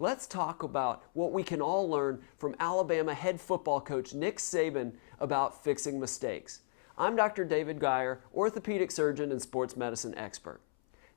Let's talk about what we can all learn from Alabama head football coach Nick Saban about fixing mistakes. I'm Dr. David Geyer, orthopedic surgeon and sports medicine expert.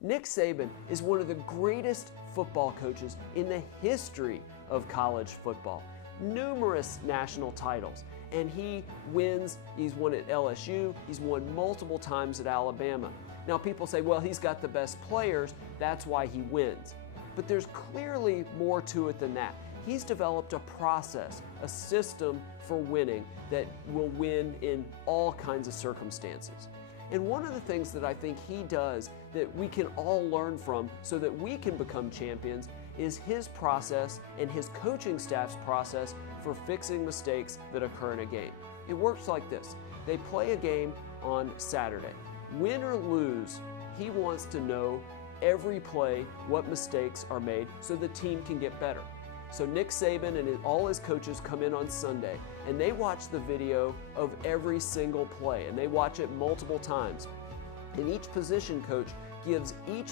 Nick Saban is one of the greatest football coaches in the history of college football. Numerous national titles, and he wins. He's won at LSU, he's won multiple times at Alabama. Now people say, well, he's got the best players, that's why he wins. But there's clearly more to it than that. He's developed a process, a system for winning that will win in all kinds of circumstances. And one of the things that I think he does that we can all learn from so that we can become champions is his process and his coaching staff's process for fixing mistakes that occur in a game. It works like this. They play a game on Saturday. Win or lose, he wants to know every play what mistakes are made so the team can get better. So Nick Saban and all his coaches come in on Sunday and they watch the video of every single play, and they watch it multiple times. And each position coach gives each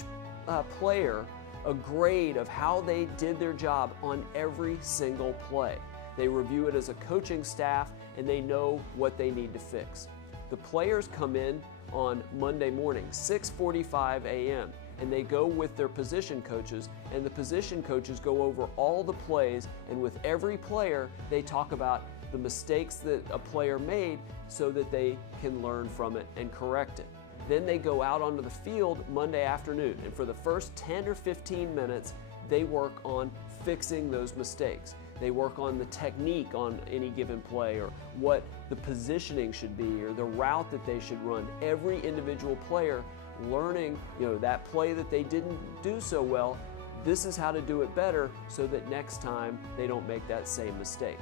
player a grade of how they did their job on every single play. They review it as a coaching staff and they know what they need to fix. The players come in on Monday morning, 6:45 a.m., and they go with their position coaches, and the position coaches go over all the plays, and with every player they talk about the mistakes that a player made so that they can learn from it and correct it. Then they go out onto the field Monday afternoon, and for the first 10 or 15 minutes they work on fixing those mistakes. They work on the technique on any given play, or what the positioning should be, or the route that they should run. Every individual player learning, that play that they didn't do so well, this is how to do it better so that next time they don't make that same mistake.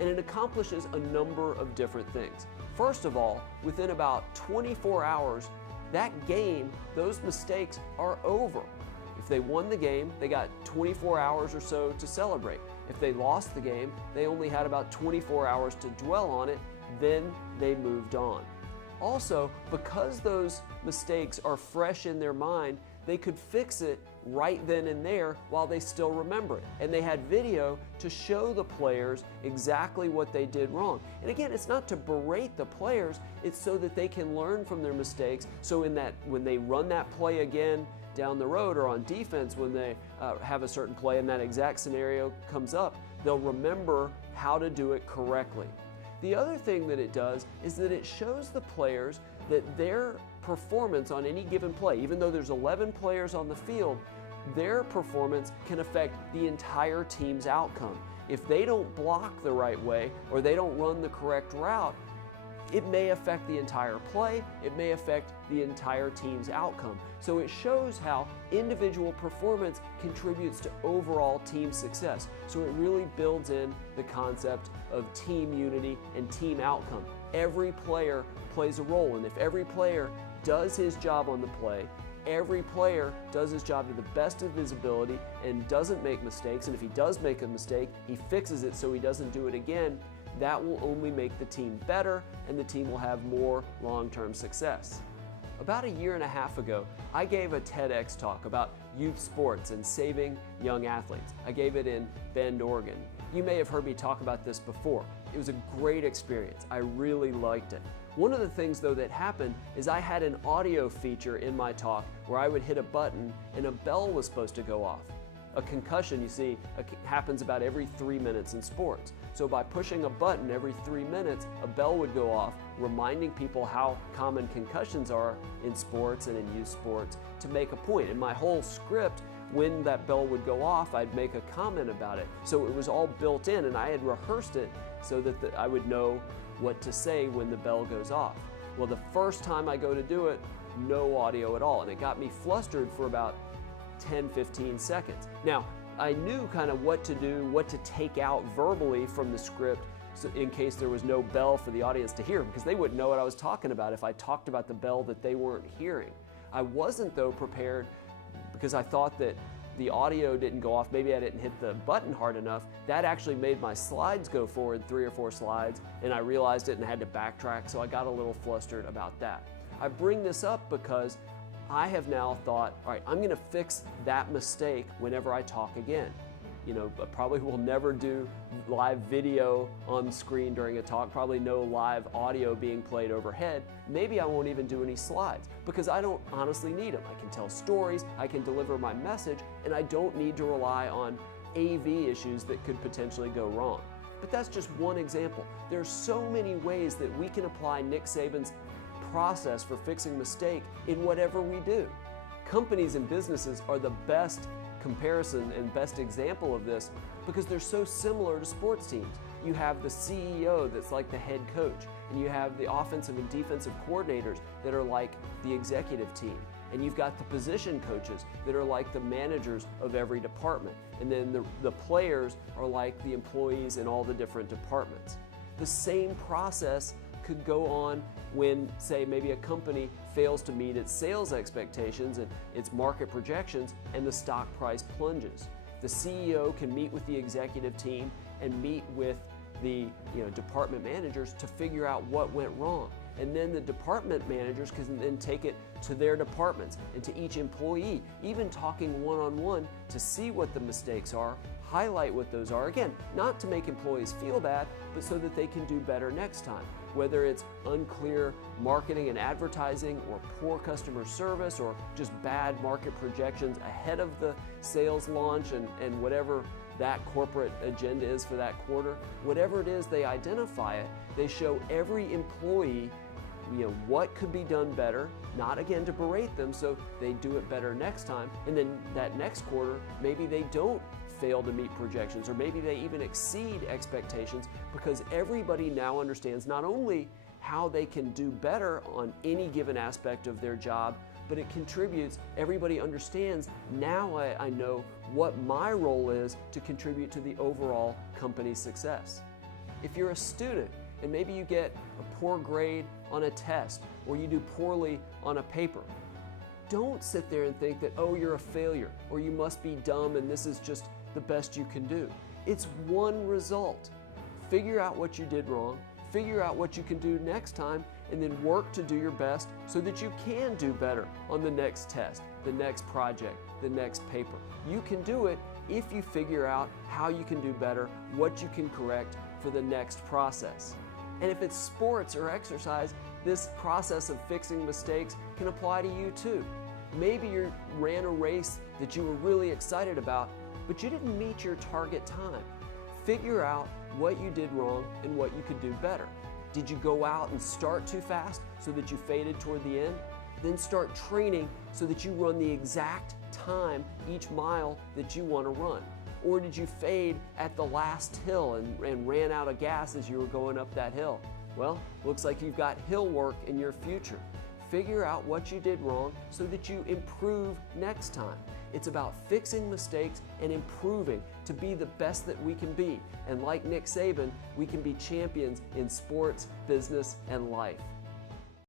And it accomplishes a number of different things. First of all, within about 24 hours, that game, those mistakes are over. If they won the game, they got 24 hours or so to celebrate. If they lost the game, they only had about 24 hours to dwell on it, then they moved on. Also, because those mistakes are fresh in their mind, they could fix it right then and there while they still remember it. And they had video to show the players exactly what they did wrong. And again, it's not to berate the players, it's so that they can learn from their mistakes. So when they run that play again down the road, or on defense when they have a certain play and that exact scenario comes up, they'll remember how to do it correctly. The other thing that it does is that it shows the players that their performance on any given play, even though there's 11 players on the field, their performance can affect the entire team's outcome. If they don't block the right way or they don't run the correct route, it may affect the entire play, it may affect the entire team's outcome. So it shows how individual performance contributes to overall team success. So it really builds in the concept of team unity and team outcome. Every player plays a role, and if every player does his job on the play, every player does his job to the best of his ability and doesn't make mistakes, and if he does make a mistake, he fixes it so he doesn't do it again, that will only make the team better, and the team will have more long-term success. About a year and a half ago, I gave a TEDx talk about youth sports and saving young athletes. I gave it in Bend, Oregon. You may have heard me talk about this before. It was a great experience. I really liked it. One of the things though that happened is I had an audio feature in my talk where I would hit a button and a bell was supposed to go off. A concussion, you see, happens about every 3 minutes in sports. So by pushing a button every 3 minutes, a bell would go off, reminding people how common concussions are in sports and in youth sports to make a point. In my whole script, when that bell would go off, I'd make a comment about it. So it was all built in, and I had rehearsed it so that I would know what to say when the bell goes off. Well, the first time I go to do it, no audio at all, and it got me flustered for about 10-15 seconds. Now, I knew kind of what to do, what to take out verbally from the script in case there was no bell for the audience to hear, because they wouldn't know what I was talking about if I talked about the bell that they weren't hearing. I wasn't, though, prepared because I thought that the audio didn't go off, maybe I didn't hit the button hard enough. That actually made my slides go forward 3 or 4 slides, and I realized it and had to backtrack, so I got a little flustered about that. I bring this up because I have now thought, all right, I'm going to fix that mistake whenever I talk again. probably will never do live video on screen during a talk, probably no live audio being played overhead. Maybe I won't even do any slides because I don't honestly need them. I can tell stories, I can deliver my message, and I don't need to rely on AV issues that could potentially go wrong. But that's just one example. There are so many ways that we can apply Nick Saban's process for fixing mistake in whatever we do. Companies and businesses are the best comparison and best example of this because they're so similar to sports teams. You have the CEO that's like the head coach, and you have the offensive and defensive coordinators that are like the executive team. And you've got the position coaches that are like the managers of every department. And then the players are like the employees in all the different departments. The same process could go on when, say, maybe a company fails to meet its sales expectations and its market projections and the stock price plunges. The CEO can meet with the executive team and meet with the department managers to figure out what went wrong. And then the department managers can then take it to their departments and to each employee, even talking one-on-one to see what the mistakes are, highlight what those are. Again, not to make employees feel bad, but so that they can do better next time. Whether it's unclear marketing and advertising or poor customer service or just bad market projections ahead of the sales launch and whatever that corporate agenda is for that quarter, whatever it is, they identify it. They show every employee what could be done better, not again to berate them so they do it better next time. And then that next quarter, maybe they don't fail to meet projections, or maybe they even exceed expectations, because everybody now understands not only how they can do better on any given aspect of their job, but it contributes, everybody understands, now I know what my role is to contribute to the overall company's success. If you're a student and maybe you get a poor grade on a test or you do poorly on a paper, don't sit there and think that, oh, you're a failure or you must be dumb and this is just the best you can do. It's one result. Figure out what you did wrong, figure out what you can do next time, and then work to do your best so that you can do better on the next test, the next project, the next paper. You can do it if you figure out how you can do better, what you can correct for the next process. And if it's sports or exercise, this process of fixing mistakes can apply to you too. Maybe you ran a race that you were really excited about, but you didn't meet your target time. Figure out what you did wrong and what you could do better. Did you go out and start too fast so that you faded toward the end? Then start training so that you run the exact time each mile that you want to run. Or did you fade at the last hill and ran out of gas as you were going up that hill? Well, looks like you've got hill work in your future. Figure out what you did wrong so that you improve next time. It's about fixing mistakes and improving to be the best that we can be. And like Nick Saban, we can be champions in sports, business, and life.